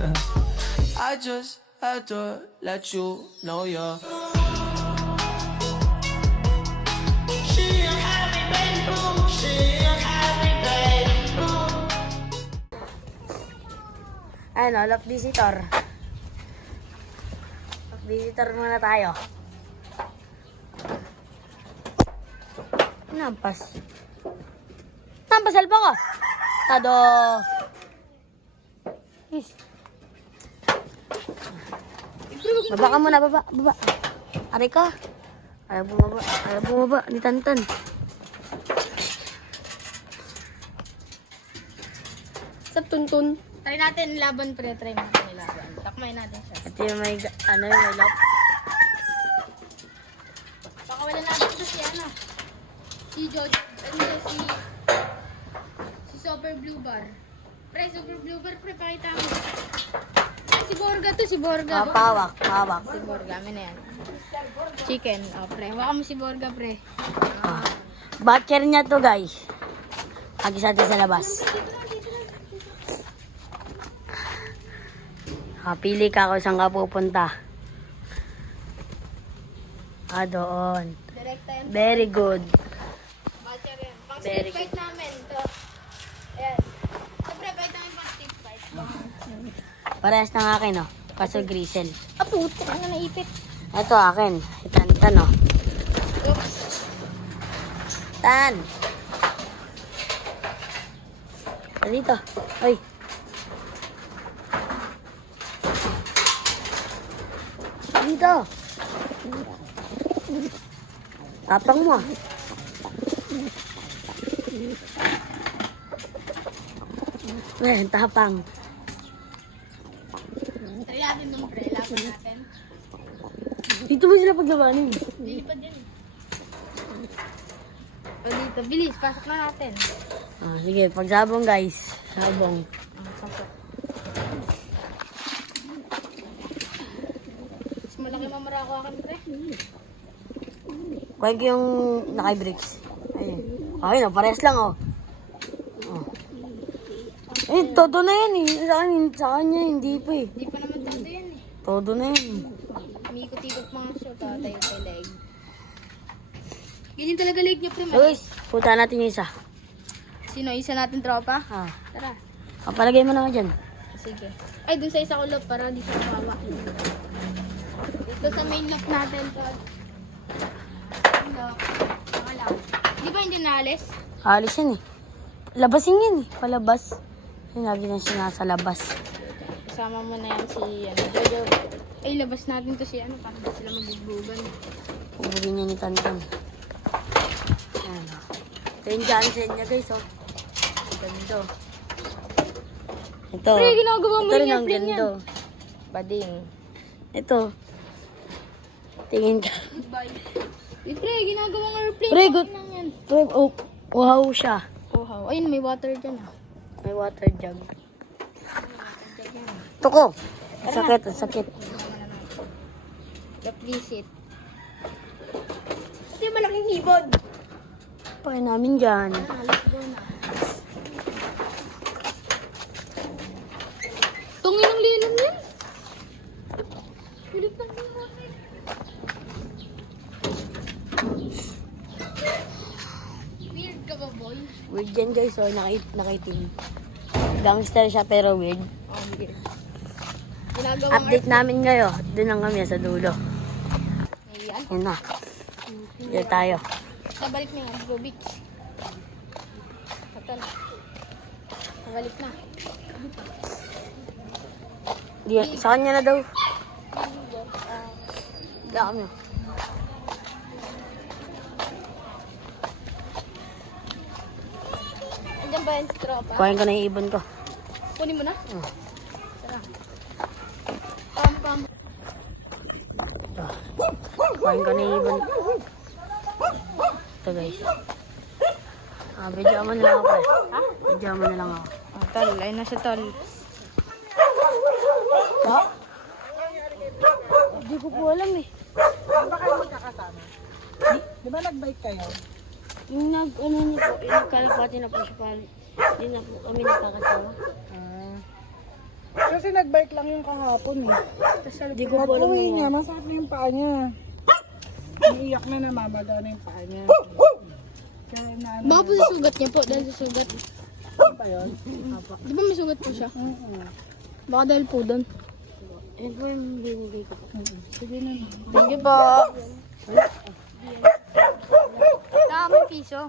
I just had to let you know you're. She a happy baby boo. She a happy baby boo. Ano, lock visitor. Lock visitor muna tayo. Nampas. Nampas alpa ko. Tado. Yes. Baba ka muna, baba. Aray ka. Ayaw bumaba. Di tantan. Sa tuntun. Try natin laban pre. Try natin ilaban. Takmay natin siya. Ito yung may, may lock. Baka wala natin ito si ano. Si George. Si Super Blue Bar. Pre, Super Blue Bar pre. Pakita mo. Ay, si Borga to. Si Borga. Pawak. Si Borga. Amin na yan. Chicken. O pre. Hawakan mo si Borga pre. Batcher niya to guys. Agis natin sa labas. Pili ka kung saan ka pupunta. Doon. Direkta yan. Very good. Batcher yan. Pang Very street fight namin. To. Ayan. So pre, bite namin pang street fight. Parehas ng akin, oh. Kaso grisel. Ah, puto. Ano naipit? Ito akin. Itan, oh. Oops. Tan! Dito. Ay. Dito. Tapang mo, ah. Tapang. Try natin nung pre. Laban natin. Dito mo sila paglabanin. Lilipad yan. O dito, bilis. Pasok na natin. Sige, pagsabong guys. Sabong. Pasok. Mas malaki mamarako akin, pre. Kuha ko yung naka-bricks. Ayun. Ayun, parehas lang, oh. Todo na yan, eh. Sa kanya, hindi pa, eh. Hindi pa naman todo yan, eh. Todo na yan. Umikot-ikot mga show. Tayo kay leg. Yun yung talaga leg niya, pre. Guys, punta natin yung isa. Sino? Isa natin tropa? Tara. Palagay mo na nga dyan. Sige. Ay, dun sa isa ko loop para di siya makawa. Dito sa main loop natin, tol. Lock. Saka lang. Di ba hindi naalis? Alis yan, eh. Labasin yan, eh. Palabas. Yung lagi na siya nasa labas. Kasama mo na yan si Jojo. Ay, labas natin to si para di sila magbubugan. Ubugin niya ni Tantan. Ayan, oh. Ito yung Jansen niya, guys, oh. Ganda. Ito. Pre, ginagawa mo ito rin rin ang airplane ganda. Bading. Ito. Tingin ka. Goodbye. Eh, pre, ginagawang airplane. Pre, good. Lang yan. Pre, oh, wow siya. Oh, how? Ayun, may water dyan, May water jug. Ito ko. Ang sakit, ang sakit. Lap visit. Ito yung malaking keyboard. Pakain namin dyan. Let's go na. Tungin ang linom yan. Pilit na linom. Weird ka ba, boy? Weird yan, guys. Oh, nakaitim. Gangster siya pero weird. Oh, weird. Ginagawang Update namin ngayon. Doon lang kami sa dulo. Ayan. Yun na. Dito tayo. Nabalik na yan, Rubik. Total. Nabalik na. Sa kanya na daw. Wala kami. Andiyan ba yan si tropa? Kuhain ko na yung ibon ko. Kunin mo na? Oh. Tara. Pam, pam. Kuhain ko na yung ibon. Ito guys. Video mo na lang ako, pre. Ha? Video mo na lang ako. Oh, tol. Ayun na siya, tol. Hindi ko po alam, eh. Ba kayo magkakasama? Di ba nag-bike kayo? Yung niyo po, yung nagkalapati na po siya pala. Hindi na po kami nakakasama. Pero Kasi nagbike lang yung kahapon eh. Hindi ko po alam Pag-uwi na. niya, masakit na yung paa niya. Naiiyak na namamagaw na yung paa niya. Kaya na ano. Baka po sa sugat niya po, dahil sa sugat. Ano pa yun? Di ba may sugat po siya? Baka dahil po doon. Yan po yung binigay ko po. Sige na. Thank you po. Dami piso.